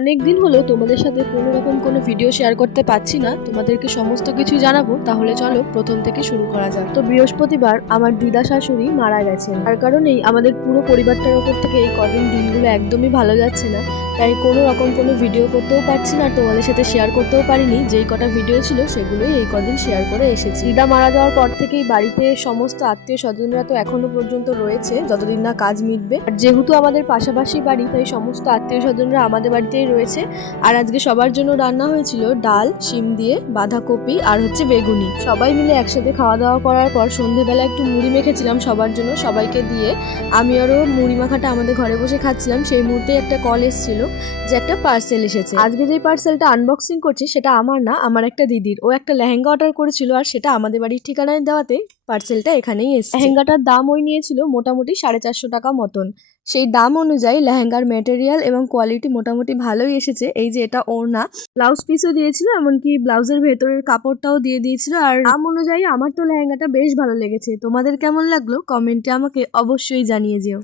অনেক দিন হলো তোমাদের সাথে কোনো রকম কোনো ভিডিও শেয়ার করতে পারছি না, তোমাদেরকে সমস্ত কিছু জানাবো। তাহলে চলো প্রথম থেকে শুরু করা যাক। তো বৃহস্পতিবার আমার দিদা শাশুড়ি মারা গেছেন, তার কারণেই আমাদের পুরো পরিবারটার ওপর থেকে এই কদিন দিনগুলো একদমই ভালো যাচ্ছে না। তাই কোনো রকম কোনো ভিডিও করতেও পারছি না, তোমাদের সাথে শেয়ার করতেও পারিনি। যেই কটা ভিডিও ছিল সেগুলোই এই কদিন শেয়ার করে এসেছি। দিদা মারা যাওয়ার পর থেকেই বাড়িতে সমস্ত আত্মীয় স্বজনরা তো এখনো পর্যন্ত রয়েছে, যতদিন না কাজ মিটবে। আর যেহেতু আমাদের পাশাপাশি বাড়ি, তাই সমস্ত আত্মীয় স্বজনরা আমাদের বাড়িতেই রয়েছে। আর আজকে সবার জন্য রান্না হয়েছিল ডাল, শিম দিয়ে, বাঁধাকপি আর হচ্ছে বেগুনি। সবাই মিলে একসাথে খাওয়া দাওয়া করার পর সন্ধেবেলা একটু মুড়ি মেখেছিলাম সবার জন্য, সবাইকে দিয়ে। আমি আরও মুড়ি মাখাটা আমাদের ঘরে বসে খাচ্ছিলাম। সেই মুহূর্তে একটা কল এসেছিল যে একটা পার্সেল এসেছে। আজকে যে পার্সেলটা আনবক্সিং করছি সেটা আমার না, আমার একটা দিদির। ও একটা লেহেঙ্গা অর্ডার করেছিল, আর সেটা আমাদের বাড়ির ঠিকানায় দেওয়াতে পার্সেলটা এখানেই এসেছে। লেহেঙ্গাটার দাম ওই নিয়েছিল মোটামুটি 450 টাকা মতন। সেই দাম অনুযায়ী লেহেঙ্গার ম্যাটেরিয়াল এবং কোয়ালিটি মোটামুটি ভালোই এসেছে। এই যে এটা ওড়না, ব্লাউজ পিসও দিয়েছিল, এমনকি ব্লাউজের ভেতরের কাপড়টাও দিয়ে দিয়েছিল। আর দাম অনুযায়ী আমার তো লেহেঙ্গাটা বেশ ভালো লেগেছে। তোমাদের কেমন লাগলো কমেন্টে আমাকে অবশ্যই জানিয়ে যেও।